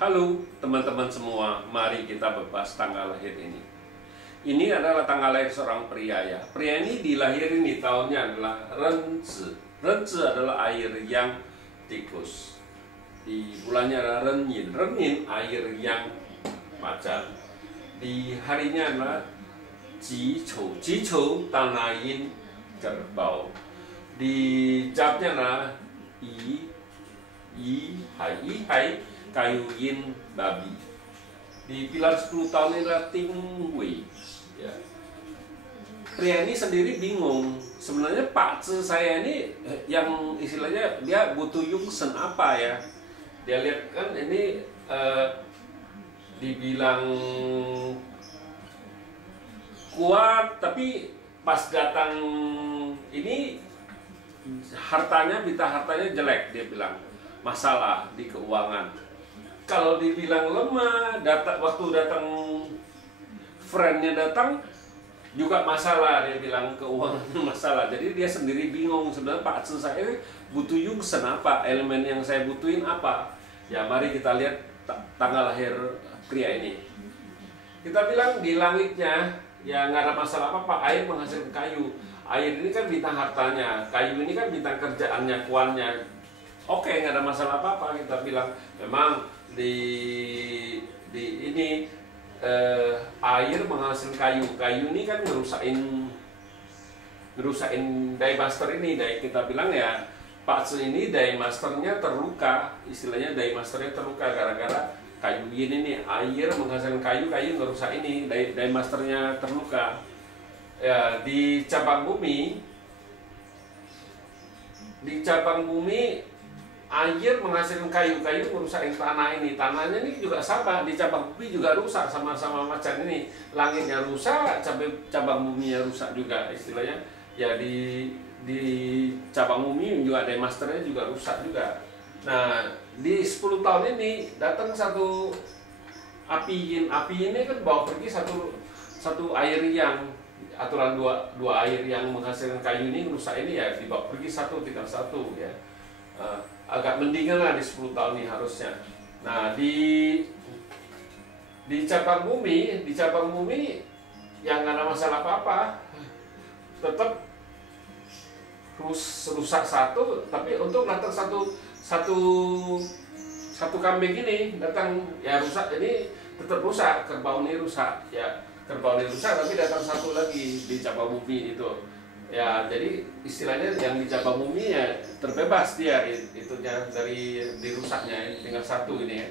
Halo teman-teman semua, mari kita bahas tanggal lahir ini. Ini adalah tanggal lahir seorang pria ya. Pria ini dilahirin di tahunnya adalah Renzi. Renzi adalah air yang tikus. Di bulannya adalah Renin. Renin air yang macan. Di harinya adalah Jicou. Jicou tanah yin kerbau. Di jamnya adalah Hai kayu yin babi. Di pilar 10 tahun ini adalah Ting Wei ya. Pria ini sendiri bingung sebenarnya Pak Ce saya ini yang istilahnya dia butuh yungsen apa ya. Dia lihat kan ini dibilang kuat, tapi pas datang ini hartanya jelek, dia bilang masalah di keuangan. Kalau dibilang lemah, waktu datang friendnya datang juga masalah, dia bilang keuangan masalah. Jadi dia sendiri bingung sebenarnya Pak Ce saya butuh yungsen apa, elemen yang saya butuhin apa. Ya mari kita lihat tanggal lahir pria ini. Kita bilang di langitnya ya nggak ada masalah apa-apa, air menghasilkan kayu. Air ini kan bintang hartanya, kayu ini kan bintang kerjaannya, kuannya. Oke, nggak ada masalah apa-apa. Kita bilang memang di ini air menghasilkan kayu. Kayu ini kan ngerusain Daymaster ini. Kita bilang ya Pak Ce ini Daymasternya terluka. Istilahnya Daymasternya terluka gara-gara kayu ini air menghasilkan kayu ngerusak ini. Daymasternya terluka. Ya, di cabang bumi air menghasilkan kayu merusak tanah ini. Tanahnya ini juga sama, di cabang bumi juga rusak, sama-sama macan ini. Langitnya rusak, cabang buminya rusak juga istilahnya. Ya di cabang bumi juga Daymasternya juga rusak juga. Nah, di 10 tahun ini datang satu api yin. Api ini kan bawa pergi satu air yang aturan dua air yang menghasilkan kayu ini rusak ini ya dibawa pergi tinggal satu ya. Agak mendingan lah di 10 tahun ini harusnya. Nah di cabang bumi yang nggak ada masalah apa-apa, tetap rusak satu, tapi untuk datang satu kambing ini datang ya rusak, ini tetap rusak, kerbau ini rusak ya, kerbau ini rusak tapi datang satu lagi di cabang bumi itu. Ya, jadi istilahnya yang di cabang bumi ya terbebas dia itunya dari dirusaknya, tinggal satu ini ya.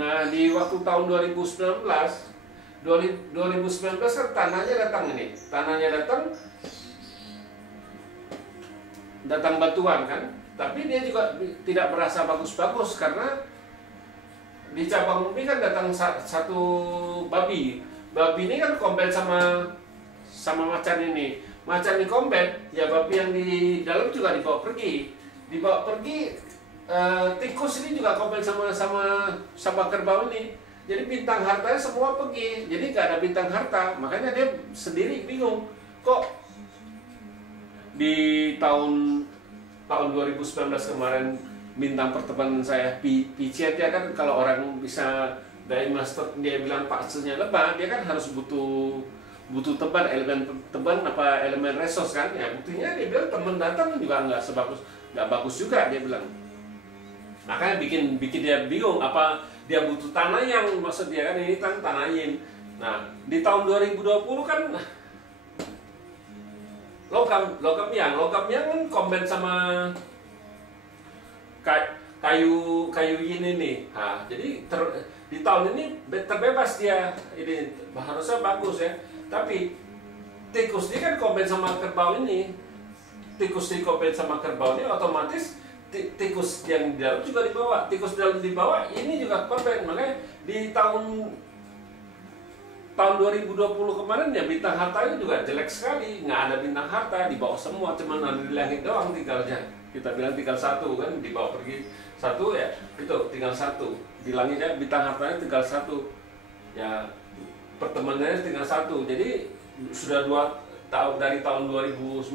Nah, di waktu tahun 2019 kan tanahnya datang ini. Tanahnya datang batuan kan. Tapi dia juga tidak merasa bagus-bagus karena di cabang bumi kan datang satu babi. Babi ini kan kompet sama macan ini. Macan di combat, ya babi yang di dalam juga dibawa pergi. Tikus ini juga combat sama kerbau ini. Jadi bintang hartanya semua pergi. Jadi gak ada bintang harta. Makanya dia sendiri bingung. Kok di tahun 2019 kemarin bintang pertemanan saya Picet ya kan, kalau orang bisa Daymaster dia bilang Pak Ce-nya lebah, dia kan harus butuh teban, elemen teban apa elemen resource kan ya. Buktinya dia bilang teman datang juga nggak bagus juga, dia bilang. Makanya bikin dia bingung, apa dia butuh tanah yang maksud dia kan ini kan tanah yin. Nah di tahun 2020 kan logam yang kan kombin sama kayu yin ini. Nah, jadi di tahun ini terbebas dia, ini harusnya bagus ya. Tapi tikus ini kan kompet sama kerbau ini. Tikus dikompet sama kerbau ini otomatis tikus yang di dalam juga dibawa. Tikus dalam dibawa ini juga kompet. Makanya di tahun 2020 kemarin ya bintang hartanya juga jelek sekali. Nggak ada bintang harta, dibawa semua. Cuma ada di langit doang tinggalnya. Kita bilang tinggal satu kan, dibawa pergi satu ya. Itu tinggal satu. Di langitnya bintang hartanya tinggal satu. Ya pertemanannya tinggal satu, jadi sudah 2 tahun dari tahun 2019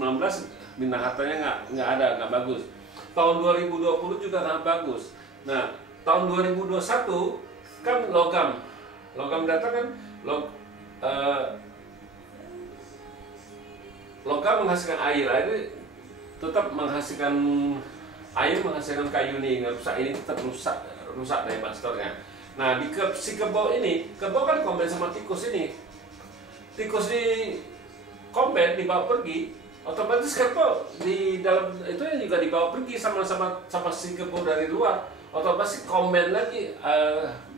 bintang hartanya nggak bagus. Tahun 2020 juga nggak bagus. Nah tahun 2021 kan logam datar kan eh, logam menghasilkan air tetap menghasilkan air, menghasilkan kayu nih, nggak rusak, ini tetap rusak dari pastornya. Nah si kebo kan komben sama tikus ini, tikus di komben dibawa pergi, otomatis kebo di dalam itu juga dibawa pergi sama si kebo dari luar, otomatis komben lagi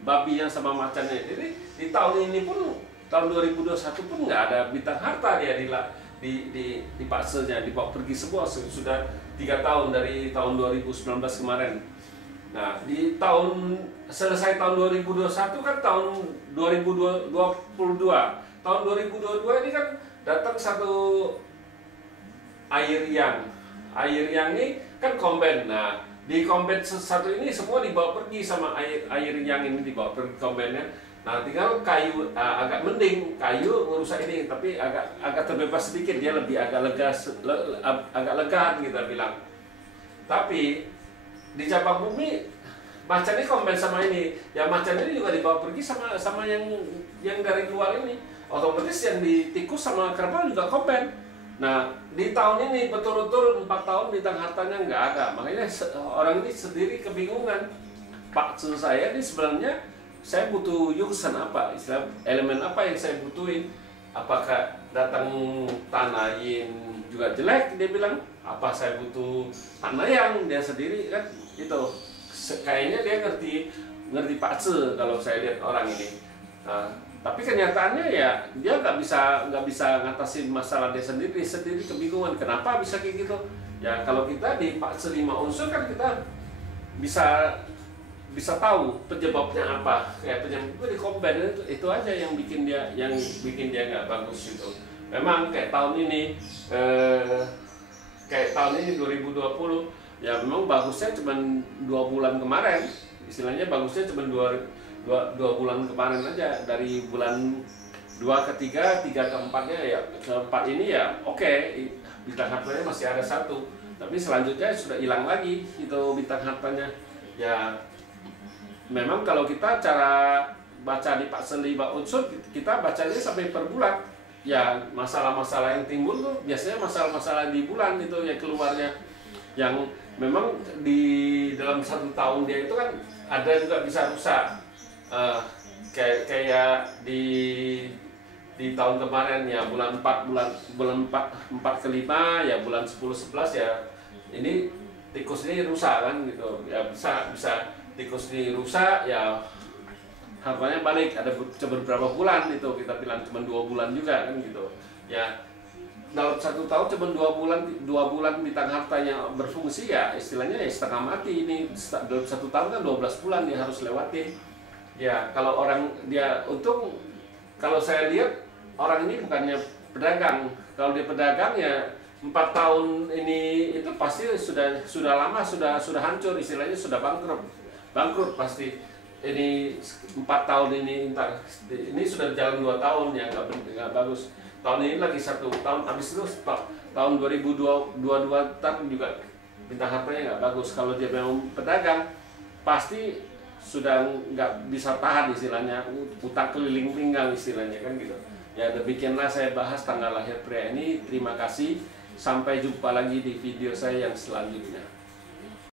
babi yang sama macannya. Jadi di tahun ini pun, tahun 2021 pun nggak ada bintang harta dia di paksenya, dibawa pergi semua. Sudah 3 tahun dari tahun 2019 kemarin. Nah di selesai tahun 2021 kan tahun 2022, tahun 2022 ini kan datang satu air yang ini kan komben. Nah di komben satu ini semua dibawa pergi sama air yang ini, dibawa pergi kombennya. Nah tinggal kayu, agak mending kayu merusak ini, tapi agak terbebas sedikit, dia lebih agak lega, agak lega kita bilang. Tapi di cabang bumi macan ini komben sama ini, ya macan ini juga dibawa pergi sama yang dari luar ini, otomatis yang di tikus sama kerbau juga komben. Nah di tahun ini betul-betul 4 tahun bintang hartanya nggak ada, makanya orang ini sendiri kebingungan. Pak saya ini sebenarnya saya butuh yusan apa, istilah elemen apa yang saya butuhin. Apakah datang tanahin juga jelek, dia bilang. Apa saya butuh tanah yang dia sendiri kan itu. Kayaknya dia ngerti pakce kalau saya lihat orang ini. Nah, tapi kenyataannya ya dia nggak bisa ngatasin masalah dia sendiri kebingungan kenapa bisa kayak gitu. Ya kalau kita di pakce 5 unsur kan kita bisa tahu penyebabnya apa. Kayak penyebabnya di komben itu aja yang bikin dia nggak bagus gitu. Memang kayak tahun ini 2020 ya memang bagusnya cuma 2 bulan kemarin, istilahnya bagusnya cuma 2 bulan kemarin aja, dari bulan 2 ke 3 ke 4-nya ya, ke 4 ini ya oke, bintang hartanya masih ada 1, tapi selanjutnya sudah hilang lagi itu bintang hartanya. Ya memang kalau kita cara baca di Pak Seliba unsur, kita bacanya sampai per bulan. Ya masalah-masalah yang timbul tuh biasanya masalah-masalah di bulan itu ya keluarnya, yang memang di dalam 1 tahun dia itu kan ada juga bisa rusak. Kayak di tahun kemarin ya bulan 4 ke 5 ya bulan 10-11 ya ini tikus ini rusak kan gitu ya, bisa tikus ini rusak ya hartanya balik, ada beberapa bulan itu kita bilang cuma 2 bulan juga kan gitu ya. Dalam 1 tahun cuma 2 bulan bintang hartanya berfungsi ya istilahnya ya setengah mati. Ini dalam 1 tahun kan 12 bulan dia harus lewatin ya. Kalau orang dia untung, kalau saya lihat orang ini bukannya pedagang. Kalau dia pedagang ya 4 tahun ini itu pasti sudah lama sudah hancur, istilahnya sudah bangkrut pasti. Ini 4 tahun ini sudah jalan 2 tahun ya nggak bagus. Tahun ini lagi 1 tahun, habis itu tahun 2022 juga bintang hartanya nggak bagus. Kalau dia memang pedagang pasti sudah nggak bisa tahan, istilahnya utang keliling pinggang istilahnya kan gitu ya. Demikianlah saya bahas tanggal lahir pria ini. Terima kasih, sampai jumpa lagi di video saya yang selanjutnya.